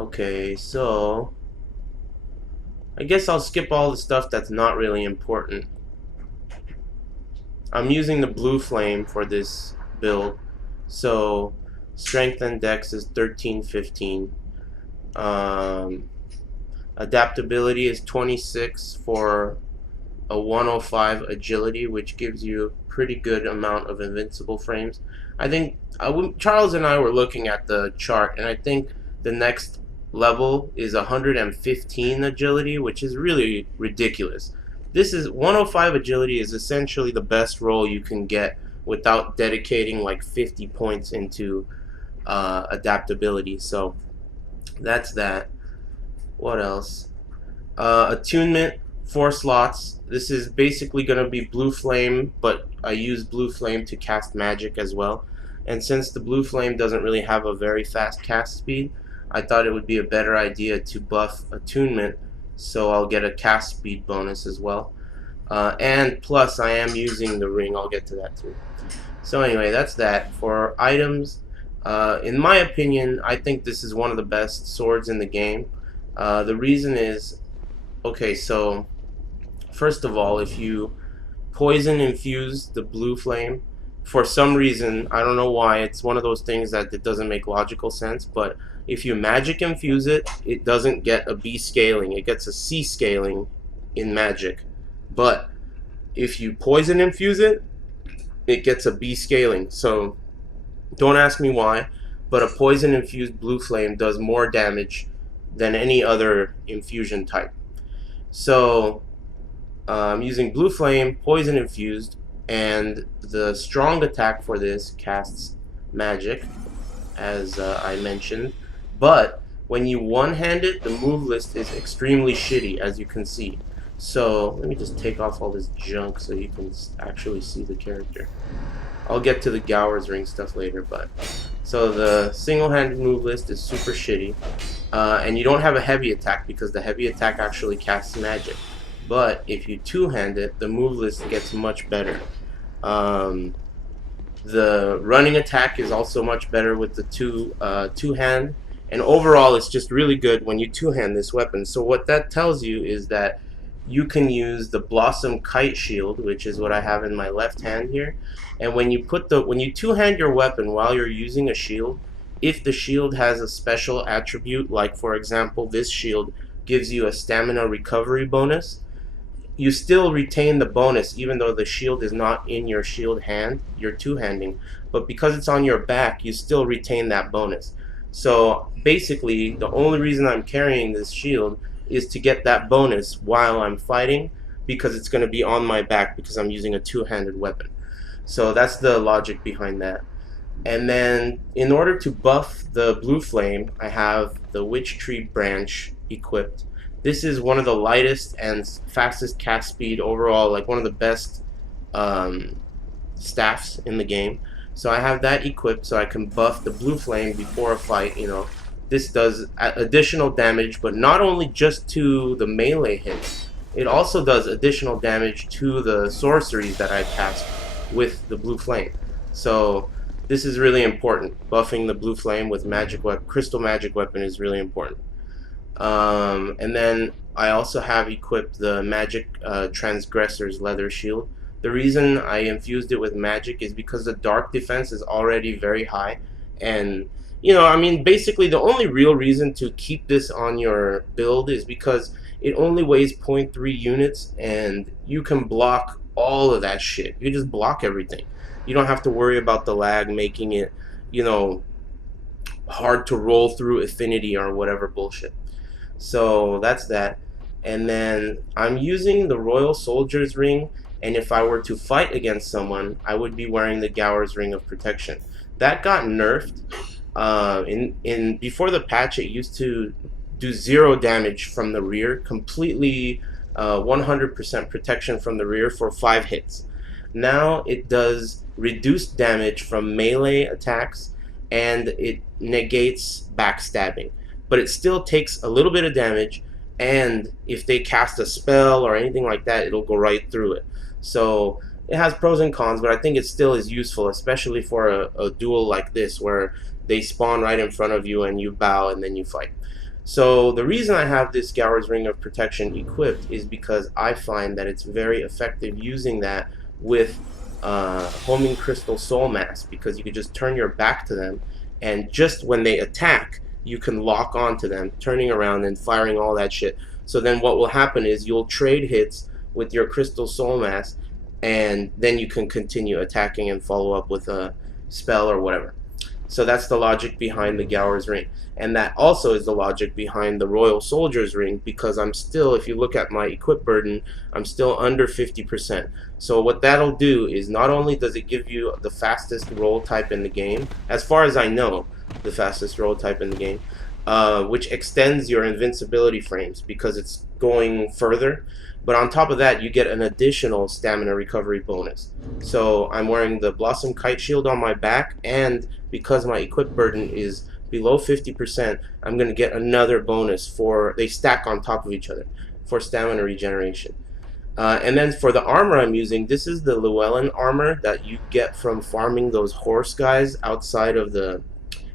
Okay, so I guess I'll skip all the stuff that's not really important. I'm using the blue flame for this build, so strength and dex is 13, 15. Um, Adaptability is 26 for a 105 agility, which gives you a pretty good amount of invincible frames. I think Charles and I were looking at the chart, and I think the next level is 115 agility, which is really ridiculous. This is 105 agility is essentially the best roll you can get without dedicating like 50 points into adaptability. So that's that. What else? Attunement, 4 slots. This is basically going to be blue flame, but I use blue flame to cast magic as well. And since the blue flame doesn't really have a very fast cast speed, I thought it would be a better idea to buff attunement, so I'll get a cast speed bonus as well. And plus, I am using the ring. I'll get to that too. So anyway, that's that. For items, in my opinion, I think this is one of the best swords in the game. The reason is, okay, so first of all, if you poison infuse the blue flame, for some reason, I don't know why, it's one of those things that it doesn't make logical sense, but if you magic infuse it, it doesn't get a B scaling, it gets a C scaling in magic. But if you poison infuse it, it gets a B scaling. So don't ask me why, but a poison infused blue flame does more damage than any other infusion type. So I'm using blue flame, poison infused, and the strong attack for this casts magic, as I mentioned. But when you one-hand it, the move list is extremely shitty, as you can see. So let me just take off all this junk so you can actually see the character. I'll get to the Gower's Ring stuff later, but so the single-handed move list is super shitty, and you don't have a heavy attack because the heavy attack actually casts magic. But if you two-hand it, the move list gets much better. The running attack is also much better with the two-hand, and overall it's just really good when you two-hand this weapon. So what that tells you is that you can use the Blossom Kite Shield, which is what I have in my left hand here, and when you two-hand your weapon while you're using a shield, if the shield has a special attribute, like for example this shield gives you a stamina recovery bonus, you still retain the bonus even though the shield is not in your shield hand, you're two-handing, but because it's on your back you still retain that bonus. So basically the only reason I'm carrying this shield is to get that bonus while I'm fighting, because it's going to be on my back because I'm using a two-handed weapon. So that's the logic behind that. And then in order to buff the blue flame, I have the Witch Tree branch equipped. This is one of the lightest and fastest cast speed overall, like one of the best staffs in the game. So I have that equipped so I can buff the blue flame before a fight. This does additional damage, but not only just to the melee hits, it also does additional damage to the sorceries that I cast with the blue flame. So this is really important. Buffing the blue flame with crystal magic weapon is really important. And then I also have equipped the magic transgressor's leather shield. The reason I infused it with magic is because the dark defense is already very high, and I mean, basically the only real reason to keep this on your build is because it only weighs 0.3 units and you can block all of that shit. You just block everything. You don't have to worry about the lag making it, hard to roll through affinity or whatever bullshit. So that's that. And then I'm using the Royal Soldier's Ring, and if I were to fight against someone, I would be wearing the Gower's Ring of Protection. That got nerfed. Before the patch, it used to do 0 damage from the rear, completely 100% protection from the rear for 5 hits. Now it does reduced damage from melee attacks, and it negates backstabbing, but it still takes a little bit of damage, and if they cast a spell or anything like that, it'll go right through it. So it has pros and cons, but I think it still is useful, especially for a duel like this where they spawn right in front of you and you bow and then you fight. So the reason I have this Gower's Ring of Protection equipped is because I find that it's very effective using that with Homing Crystal Soul Mass, because you can just turn your back to them, and just when they attack, you can lock onto them, turning around and firing all that shit. So then what will happen is you'll trade hits with your Crystal Soul Mass, and then you can continue attacking and follow up with a spell or whatever. So that's the logic behind the Gower's Ring. And that also is the logic behind the Royal Soldier's Ring, because I'm still, if you look at my equip burden, I'm still under 50%. So what that'll do is not only does it give you the fastest roll type in the game, as far as I know, the fastest roll type in the game, which extends your invincibility frames because it's going further. But on top of that, you get an additional stamina recovery bonus. So I'm wearing the Blossom Kite Shield on my back, and because my equip burden is below 50%, I'm going to get another bonus for, they stack on top of each other, for stamina regeneration. And then for the armor I'm using, this is the Llewellyn armor that you get from farming those horse guys outside of the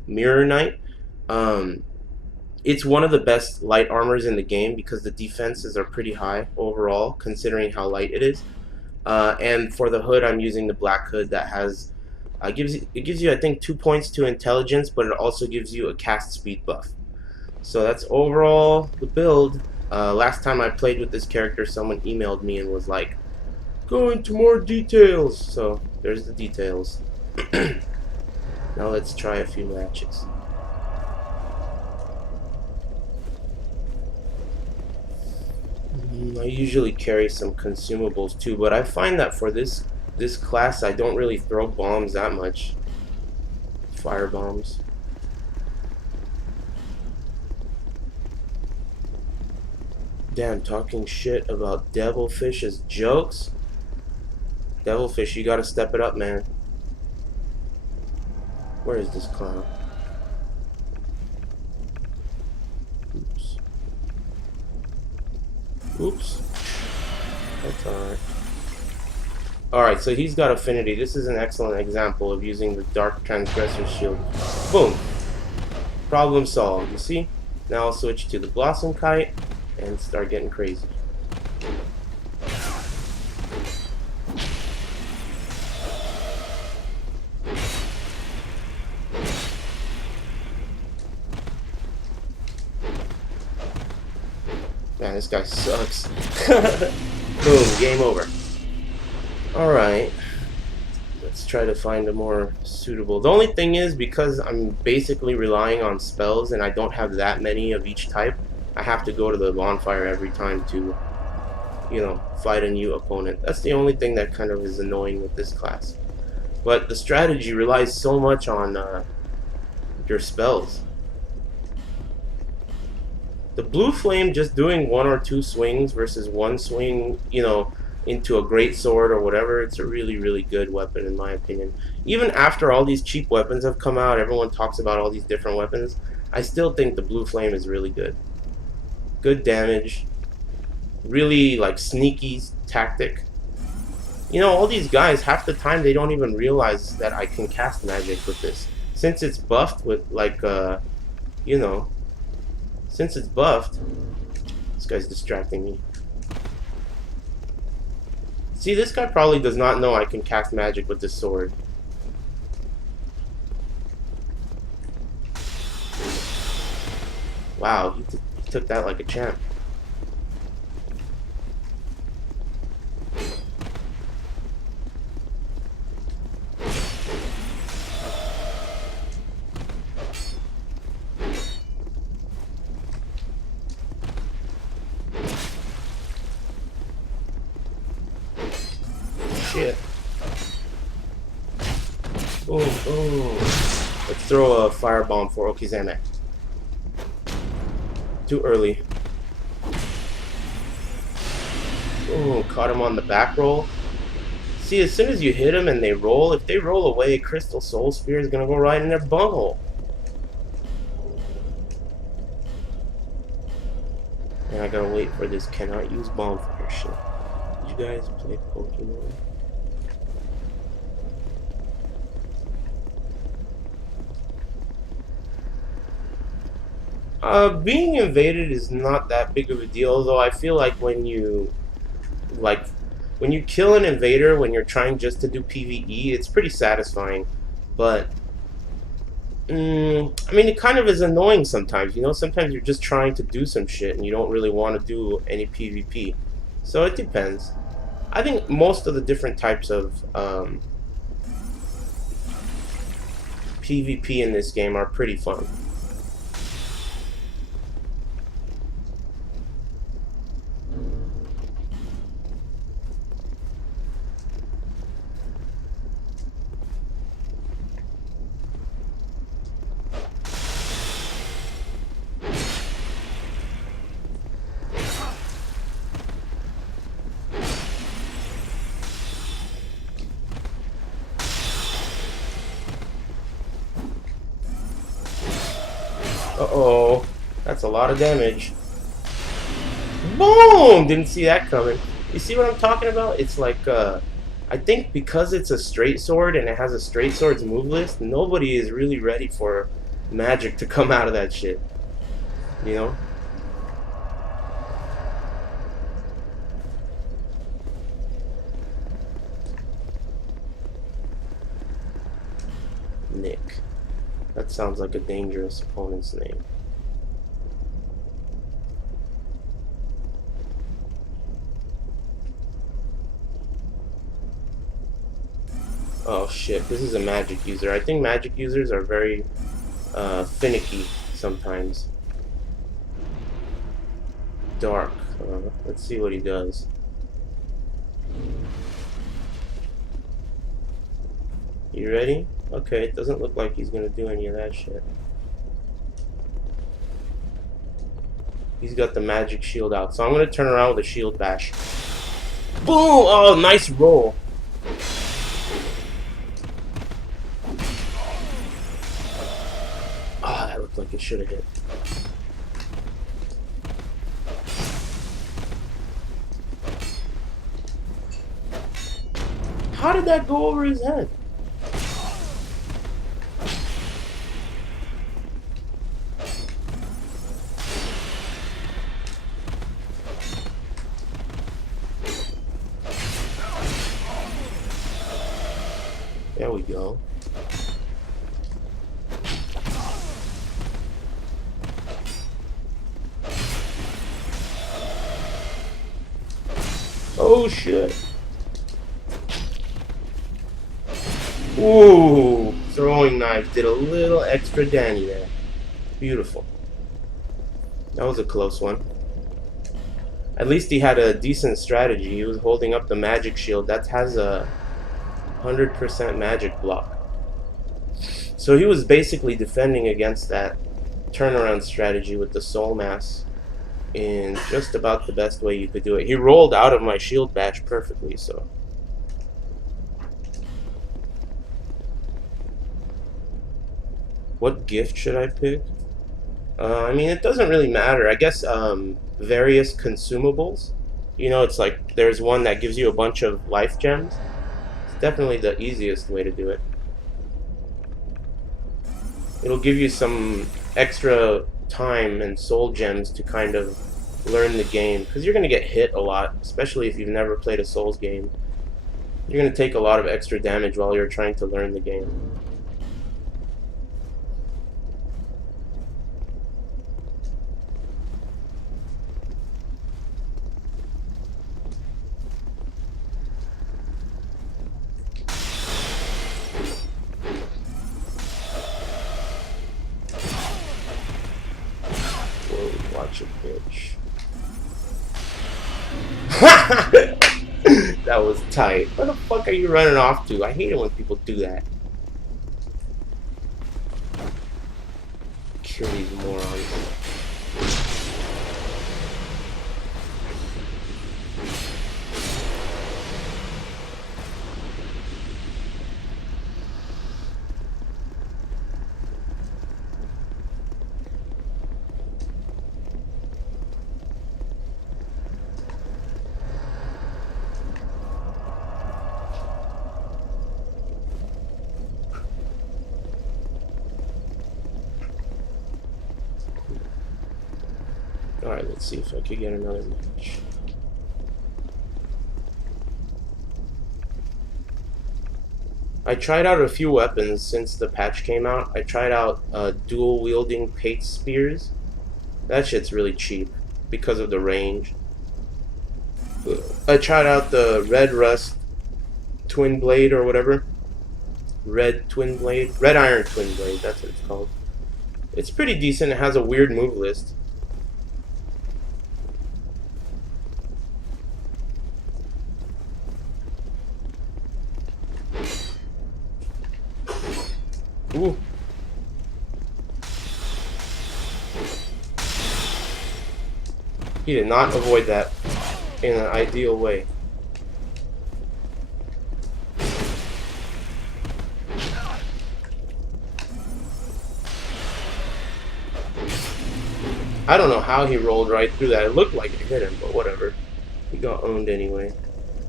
Mirror Knight. It's one of the best light armors in the game because the defenses are pretty high overall, considering how light it is. And for the hood, I'm using the black hood that has it gives you I think 2 points to intelligence, but it also gives you a cast speed buff. So that's overall the build. Last time I played with this character, someone emailed me and was like, "Go into more details." So there's the details. Now let's try a few matches. I usually carry some consumables too, but I find that for this class I don't really throw bombs that much. Fire bombs. Damn, talking shit about Devilfish as jokes? Devilfish, you gotta step it up, man. Where is this clown? Oops. Oops. That's alright. Alright, so he's got affinity. This is an excellent example of using the Dark Transgressor's Shield. Boom! Problem solved, you see? Now I'll switch to the Blossom Kite and start getting crazy. Man, this guy sucks. Boom, game over. Alright. Let's try to find a more suitable. The only thing is, because I'm basically relying on spells and I don't have that many of each type, I have to go to the bonfire every time to, you know, fight a new opponent. That's the only thing that kind of is annoying with this class. But the strategy relies so much on your spells. The blue flame, just doing 1 or 2 swings versus 1 swing, you know, into a great sword or whatever, it's a really, really good weapon in my opinion. Even after all these cheap weapons have come out, everyone talks about all these different weapons, I still think the blue flame is really good. Good damage, really like sneaky tactic. You know, all these guys, half the time they don't even realize that I can cast magic with this. Since it's buffed with like, you know, since it's buffed, this guy's distracting me. See, this guy probably does not know I can cast magic with this sword. Wow, he took that like a champ. Shit. Boom, boom. Let's throw a firebomb for Okizeme. Too early. Ooh, caught him on the back roll. See, as soon as you hit them and they roll, if they roll away, Crystal Soul Spear is gonna go right in their bunghole. And I gotta wait for this cannot use bonfire shit. Did you guys play Pokemon? Being invaded is not that big of a deal, though I feel like like when you kill an invader when you're trying just to do PvE, it's pretty satisfying. But I mean, it kind of is annoying sometimes. You know, sometimes you're just trying to do some shit and you don't really want to do any PvP. So it depends. I think most of the different types of PvP in this game are pretty fun. Uh-oh. That's a lot of damage. Boom! Didn't see that coming. You see what I'm talking about? It's like, I think because it's a straight sword and it has a straight sword's move list, nobody is really ready for magic to come out of that shit. You know? Nick. That sounds like a dangerous opponent's name. Oh shit, this is a magic user. I think magic users are very finicky sometimes. Dark. Let's see what he does. You ready? Okay, it doesn't look like he's gonna do any of that shit. He's got the magic shield out, so I'm gonna turn around with a shield bash. Boom! Oh, nice roll. Oh, that looked like it should have hit. How did that go over his head? There we go. Oh shit. Ooh, throwing knife did a little extra Danny there. Beautiful. That was a close one. At least he had a decent strategy. He was holding up the magic shield that has a 100% magic block. So he was basically defending against that turnaround strategy with the soul mass in just about the best way you could do it. He rolled out of my shield bash perfectly, so. What gift should I pick? I mean, it doesn't really matter. I guess various consumables. You know, it's like there's one that gives you a bunch of life gems. It's definitely the easiest way to do it. It'll give you some extra time and soul gems to kind of learn the game, because you're going to get hit a lot, especially if you've never played a Souls game. You're going to take a lot of extra damage while you're trying to learn the game. Whoa, watch it, bitch. That was tight. Where the fuck are you running off to? I hate it when people do that. Kill these morons. Alright, let's see if I can get another match. I tried out a few weapons since the patch came out. I tried out dual wielding pate spears. That shit's really cheap because of the range. I tried out the red rust twin blade or whatever. Red twin blade? Red iron twin blade, that's what it's called. It's pretty decent. It has a weird move list. Ooh. He did not avoid that in an ideal way. I don't know how he rolled right through that. It looked like it hit him, but whatever. He got owned anyway.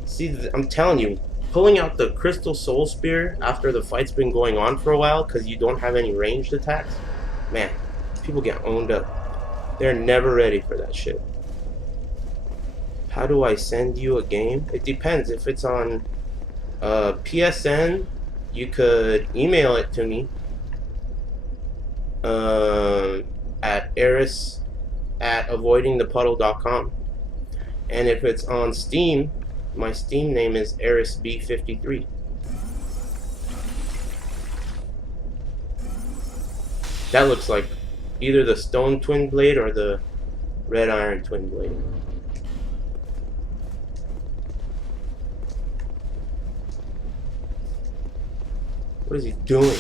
See, I'm telling you, pulling out the Crystal Soul Spear after the fight's been going on for a while because you don't have any ranged attacks, man, people get owned up. They're never ready for that shit. How do I send you a game? It depends. If it's on PSN, you could email it to me at eris@avoidingthepuddle.com. And if it's on Steam, my Steam name is ErisB53. That looks like either the stone twin blade or the red iron twin blade. What is he doing?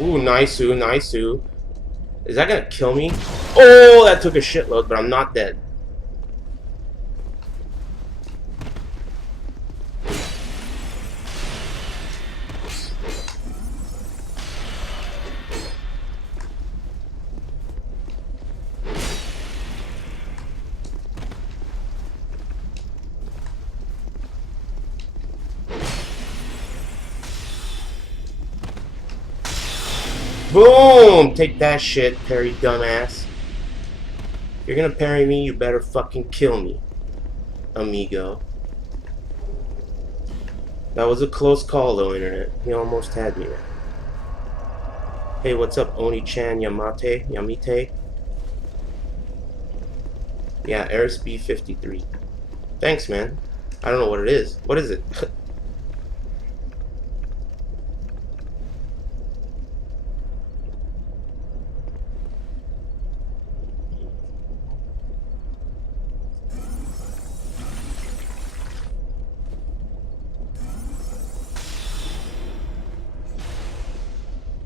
Ooh, Naisu, Naisu. Is that gonna kill me? Oh, that took a shitload, but I'm not dead. Boom! Take that shit, parry dumbass. If you're gonna parry me, you better fucking kill me, amigo. That was a close call though, Internet. He almost had me there. Hey, what's up, Oni-chan Yamite? Yeah, ErisB53. Thanks, man. I don't know what it is. What is it?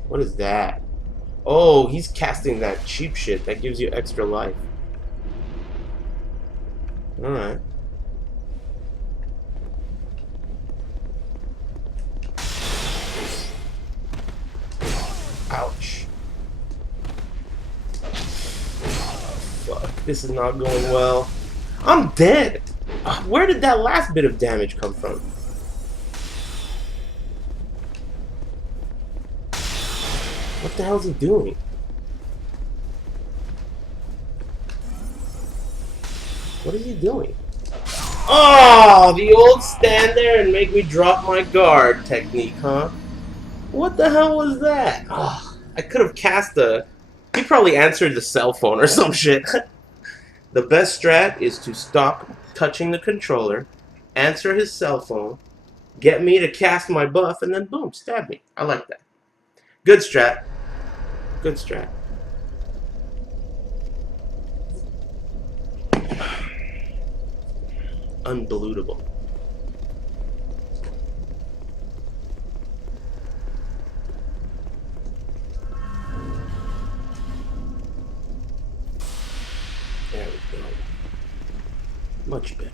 What is that? Oh, he's casting that cheap shit that gives you extra life. Alright. Ouch. Fuck, this is not going well. I'm dead! Where did that last bit of damage come from? What the hell is he doing? What is he doing? Oh, the old stand there and make me drop my guard technique, huh? What the hell was that? Oh, I could have cast a... He probably answered the cell phone or some shit. The best strat is to stop touching the controller, answer his cell phone, get me to cast my buff, and then boom, stab me. I like that. Good strat. Good strat. Unbelievable. There we go. Much better.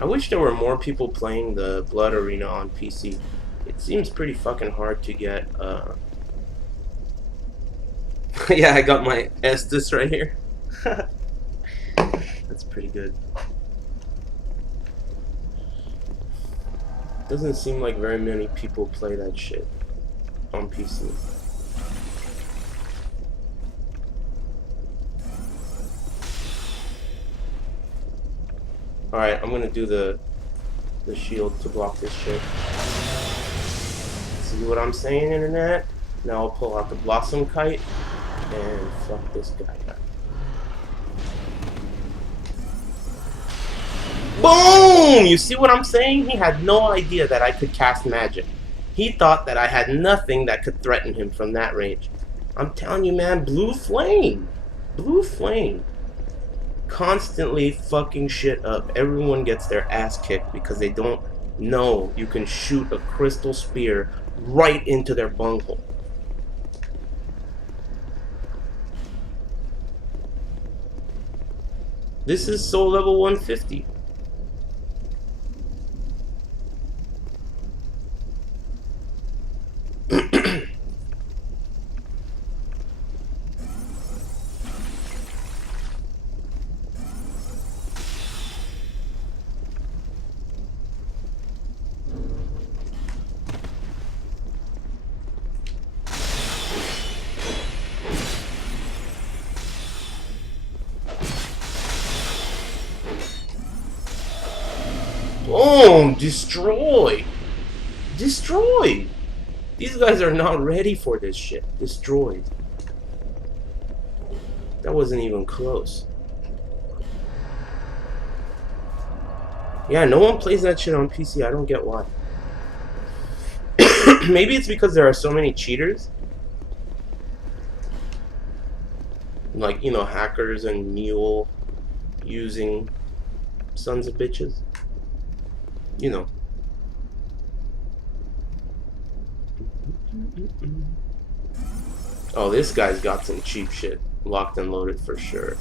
I wish there were more people playing the Blood Arena on PC. It seems pretty fucking hard to get, Yeah, I got my Estus right here. That's pretty good. Doesn't seem like very many people play that shit on PC. Alright, I'm gonna do the shield to block this shit. See what I'm saying, internet? Now I'll pull out the blossom kite and fuck this guy up. Boom! You see what I'm saying? He had no idea that I could cast magic. He thought that I had nothing that could threaten him from that range. I'm telling you, man, blue flame. Blue flame. Constantly fucking shit up. Everyone gets their ass kicked because they don't know you can shoot a crystal spear right into their bunghole. This is soul level 150. Boom! Destroyed! Destroyed! These guys are not ready for this shit. Destroyed. That wasn't even close. Yeah, no one plays that shit on PC. I don't get why. Maybe it's because there are so many cheaters. Like, you know, hackers and mule using sons of bitches. You know. Oh, this guy's got some cheap shit. Locked and loaded for sure.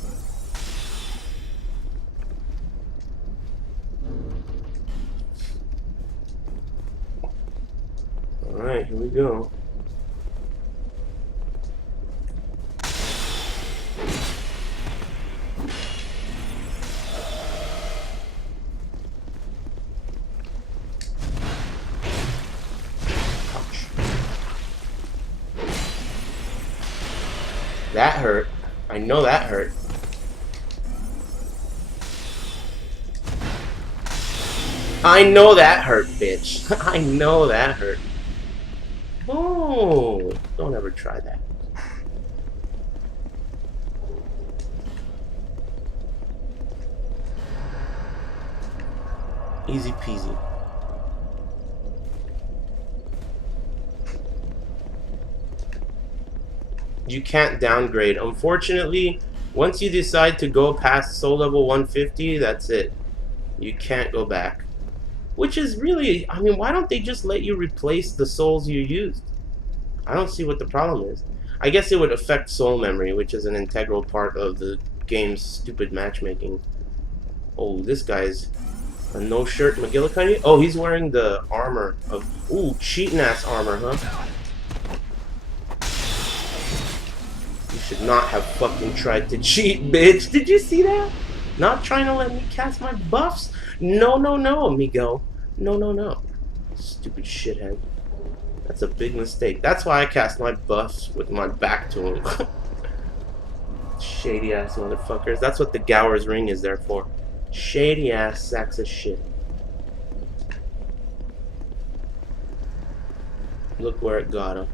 Alright, here we go. That hurt. I know that hurt. I know that hurt, bitch. I know that hurt. Oh, don't ever try that. Easy peasy. You can't downgrade. Unfortunately, once you decide to go past soul level 150, that's it. You can't go back. Which is really, I mean, why don't they just let you replace the souls you used? I don't see what the problem is. I guess it would affect soul memory, which is an integral part of the game's stupid matchmaking. Oh, this guy's a no-shirt McGillicuddy? Oh, he's wearing the armor of... Ooh, cheating-ass armor, huh? You should not have fucking tried to cheat, bitch. Did you see that? Not trying to let me cast my buffs? No, no, no, amigo. No, no, no. Stupid shithead. That's a big mistake. That's why I cast my buffs with my back to him. Shady ass motherfuckers. That's what the Gower's Ring is there for. Shady ass sacks of shit. Look where it got him.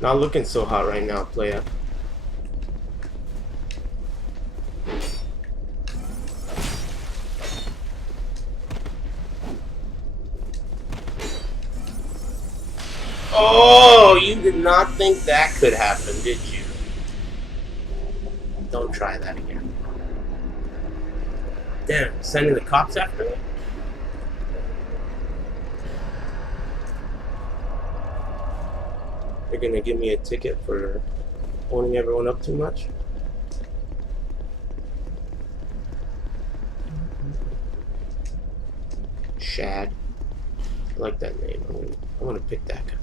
Not looking so hot right now, playa. Oh, you did not think that could happen, did you? Don't try that again. Damn, sending the cops after me? They're gonna give me a ticket for holding everyone up too much? Shad. I like that name. I'm gonna pick that guy.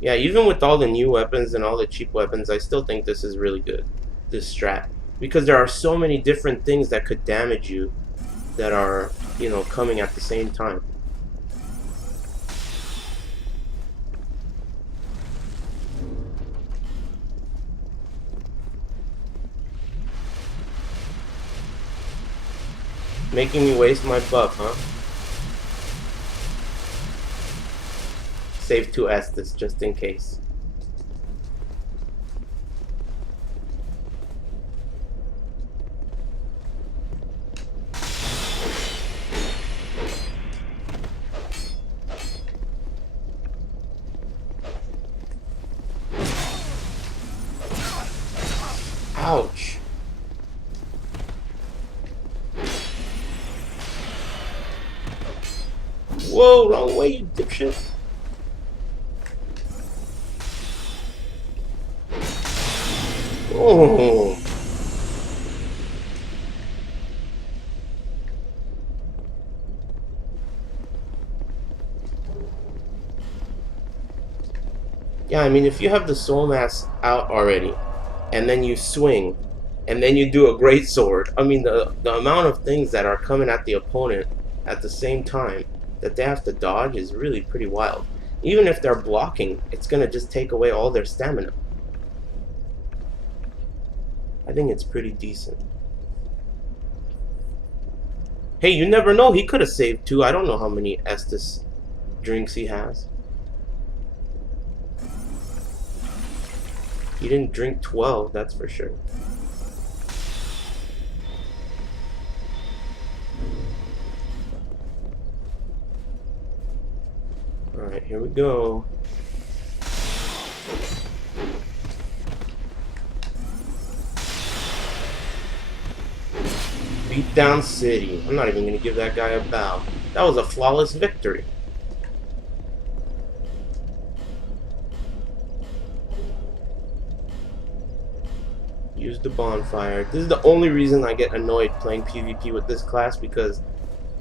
Yeah, even with all the new weapons and all the cheap weapons, I still think this is really good. This strat. Because there are so many different things that could damage you that are, you know, coming at the same time. Making me waste my buff, huh? Save 2 Estus just in case. Ouch. Whoa, wrong way, you dipshit. Oh. Yeah, I mean, if you have the soul mass out already, and then you swing, and then you do a great sword, I mean, the amount of things that are coming at the opponent at the same time that they have to dodge is really pretty wild. Even if they're blocking, it's gonna just take away all their stamina. I think it's pretty decent. Hey, you never know, he could have saved 2. I don't know how many Estus drinks he has. He didn't drink 12, that's for sure. Alright, here we go. Beat down city. I'm not even gonna give that guy a bow. That was a flawless victory. Use the bonfire. This is the only reason I get annoyed playing PvP with this class, because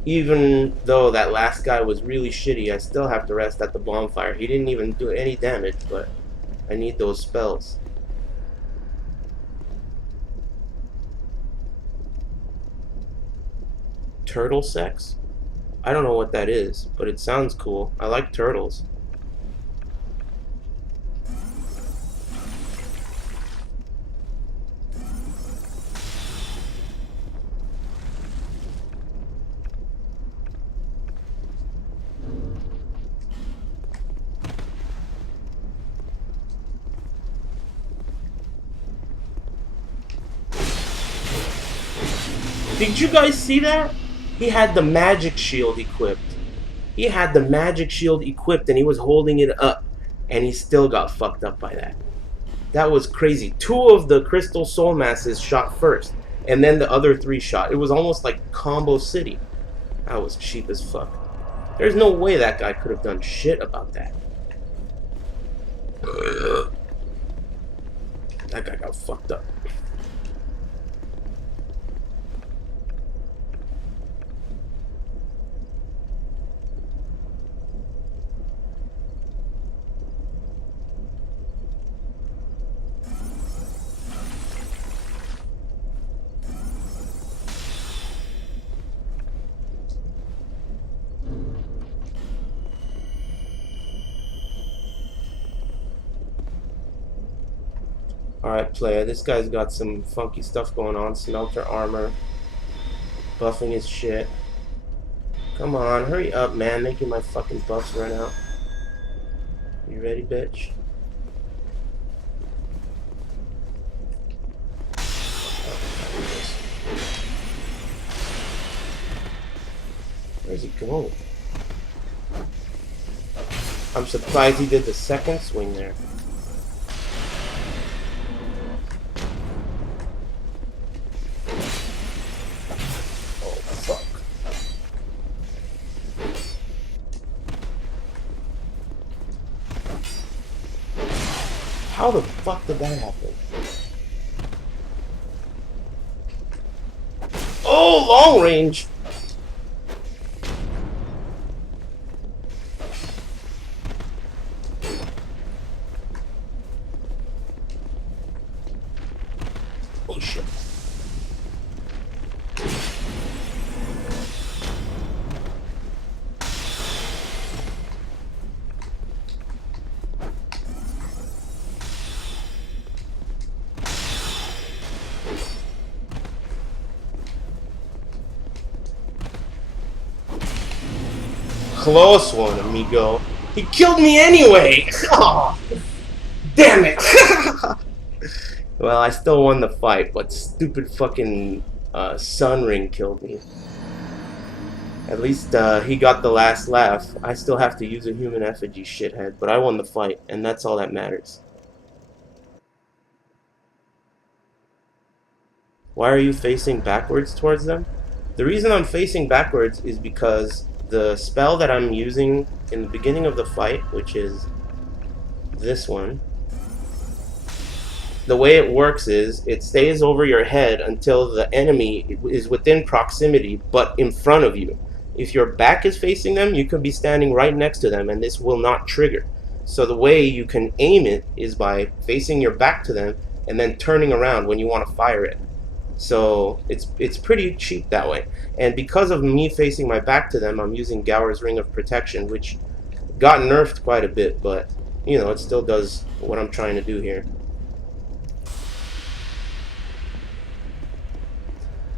even though that last guy was really shitty, I still have to rest at the bonfire. He didn't even do any damage, but I need those spells. Turtle sex? I don't know what that is, but it sounds cool. I like turtles. Did you guys see that? He had the magic shield equipped. He had the magic shield equipped and he was holding it up. And he still got fucked up by that. That was crazy. 2 of the crystal soul masses shot first. And then the other 3 shot. It was almost like Combo City. That was cheap as fuck. There's no way that guy could have done shit about that. That guy got fucked up. Alright, player, this guy's got some funky stuff going on. Smelter armor. Buffing his shit. Come on, hurry up, man. Making my fucking buffs run out. You ready, bitch? Where's he going? I'm surprised he did the second swing there. Oh, fuck. How the fuck did that happen? Oh, long range! Oh, shit. Close one, amigo. He killed me anyway! Oh, damn it! Well, I still won the fight, but stupid fucking sun ring killed me. At least he got the last laugh. I still have to use a human effigy, shithead, but I won the fight, and that's all that matters. Why are you facing backwards towards them? The reason I'm facing backwards is because the spell that I'm using in the beginning of the fight, which is this one, the way it works is it stays over your head until the enemy is within proximity but in front of you. If your back is facing them, you could be standing right next to them and this will not trigger. So the way you can aim it is by facing your back to them and then turning around when you want to fire it. So it's pretty cheap that way. And because of me facing my back to them, I'm using Gower's Ring of Protection, which got nerfed quite a bit, but you know, it still does what I'm trying to do here.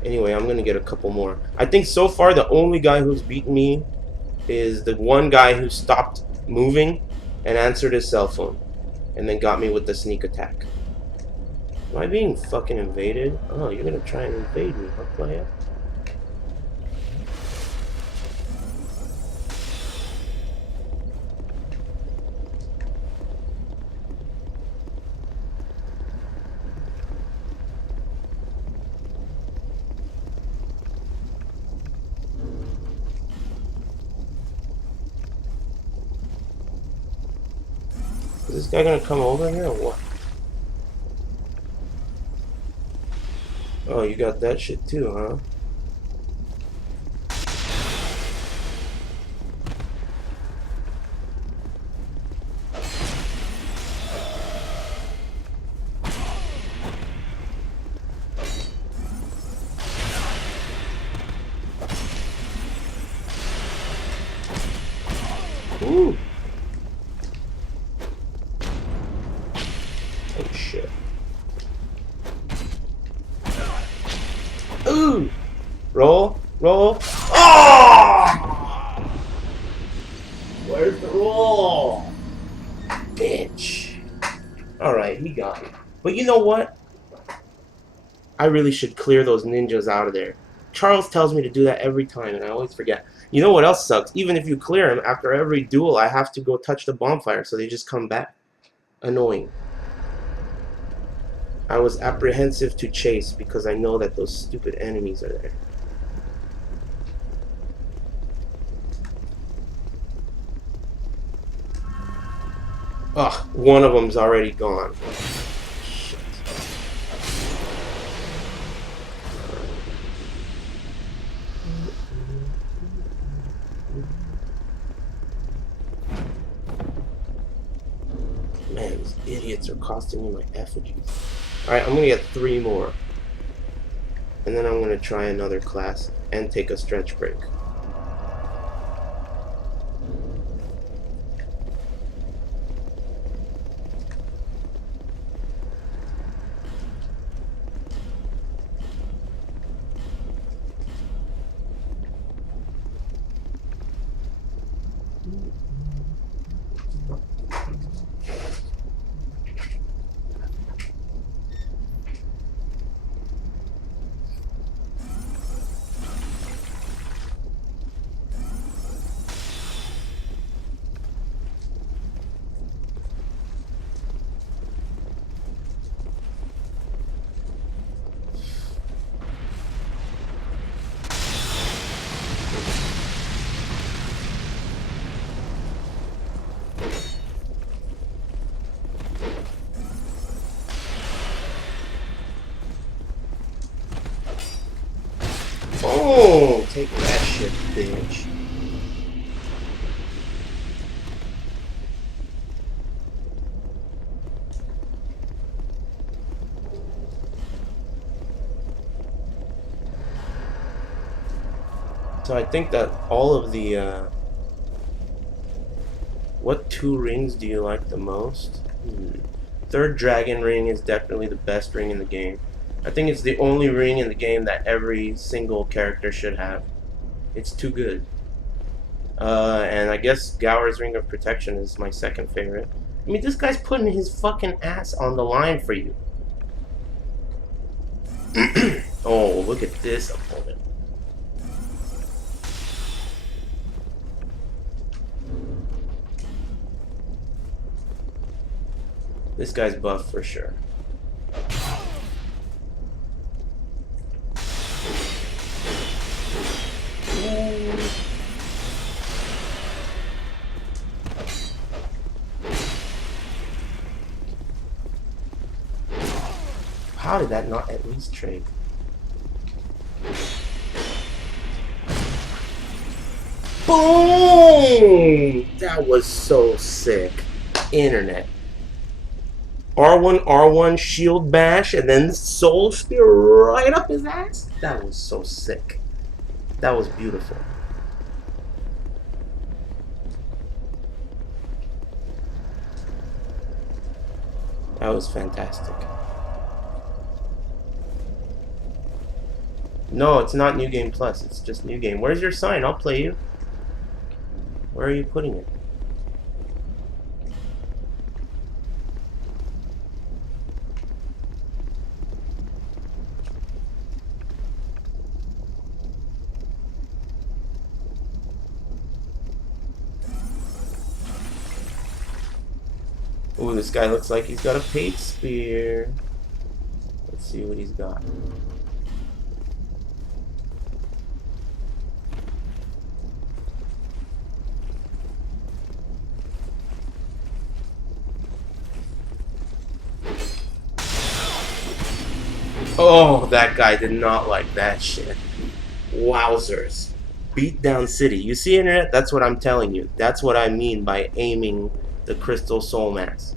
Anyway, I'm gonna get a couple more. I think so far the only guy who's beaten me is the one guy who stopped moving and answered his cell phone and then got me with the sneak attack. Am I being fucking invaded? Oh, you're gonna try and invade me, huh, player? Is this guy gonna come over here or what? Oh, you got that shit too, huh? Ooh. Oh shit. Ooh! Roll, roll. Oh! Where's the roll? Bitch. Alright, he got me. But you know what? I really should clear those ninjas out of there. Charles tells me to do that every time, and I always forget. You know what else sucks? Even if you clear them, after every duel, I have to go touch the bonfire, so they just come back. Annoying. I was apprehensive to chase because I know that those stupid enemies are there. Ugh, one of them's already gone. Shit. Man, these idiots are costing me my effigies. Alright, I'm gonna get 3 more. And then I'm gonna try another class and take a stretch break. Take that shit, bitch. So I think that all of the, what 2 rings do you like the most? Third dragon ring is definitely the best ring in the game. I think it's the only ring in the game that every single character should have. It's too good. And I guess Gower's Ring of Protection is my second favorite. I mean, this guy's putting his fucking ass on the line for you. Oh, look at this opponent. This guy's buff for sure. How did that not at least trade? Boom! That was so sick. Internet. R1, R1, shield bash, and then soul spear right up his ass? That was so sick. That was beautiful. That was fantastic. No, it's not New Game Plus. It's just New Game. Where's your sign? I'll play you. Where are you putting it? Ooh, this guy looks like he's got a paid spear. Let's see what he's got. Oh, that guy did not like that shit. Wowzers. Beatdown City. You see, Internet? That's what I'm telling you. That's what I mean by aiming the Crystal Soul Mass.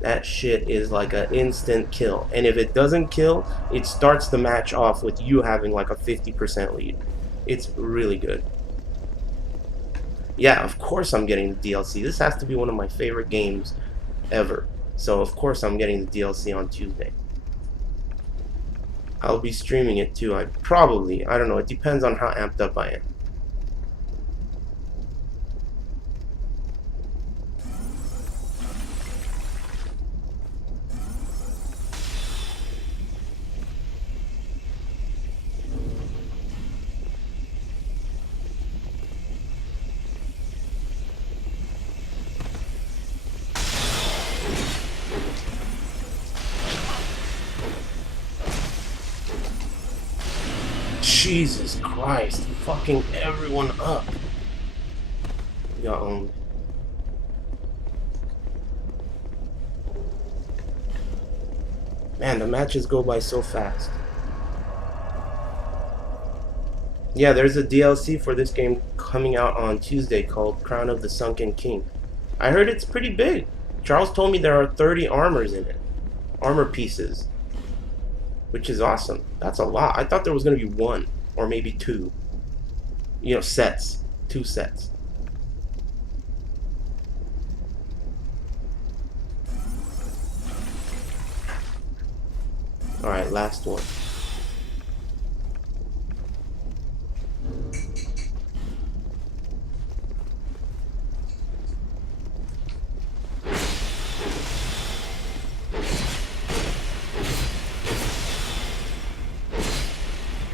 That shit is like an instant kill. And if it doesn't kill, it starts the match off with you having like a 50% lead. It's really good. Yeah, of course I'm getting the DLC. This has to be one of my favorite games ever. So of course I'm getting the DLC on Tuesday. I'll be streaming it too. I don't know, it depends on how amped up I am. Jesus Christ, fucking everyone up. We got owned. Man, the matches go by so fast. Yeah, there's a DLC for this game coming out on Tuesday called Crown of the Sunken King. I heard it's pretty big. Charles told me there are 30 armors in it. Armor pieces. Which is awesome. That's a lot. I thought there was going to be 1 or maybe 2. You know, sets. 2 sets. Alright, last one.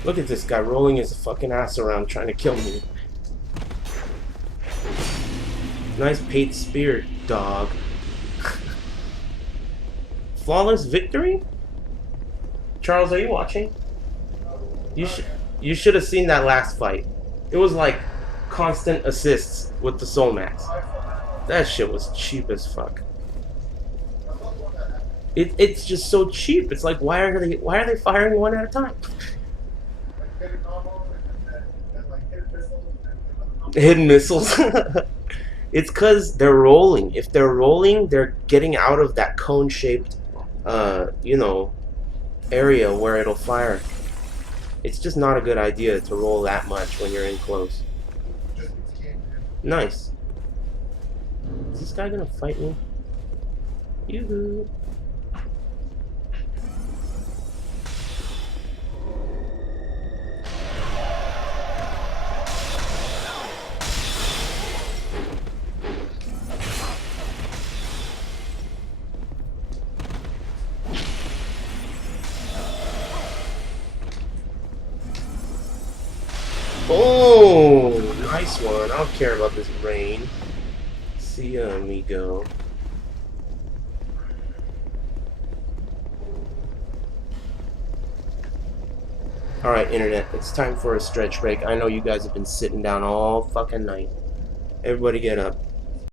Look at this guy rolling his fucking ass around trying to kill me. Nice paid spear, dog. Flawless victory? Charles, are you watching? You should have seen that last fight. It was like constant assists with the Soul Max. That shit was cheap as fuck. It's just so cheap. It's like why are they firing one at a time? Hidden missiles. It's because they're rolling. If they're rolling, they're getting out of that cone-shaped, you know, area where it'll fire. It's just not a good idea to roll that much when you're in close. Nice. Is this guy gonna fight me? Yoo-hoo. Oh, nice one. I don't care about this rain. See ya, amigo. Alright, Internet, it's time for a stretch break. I know you guys have been sitting down all fucking night. Everybody get up.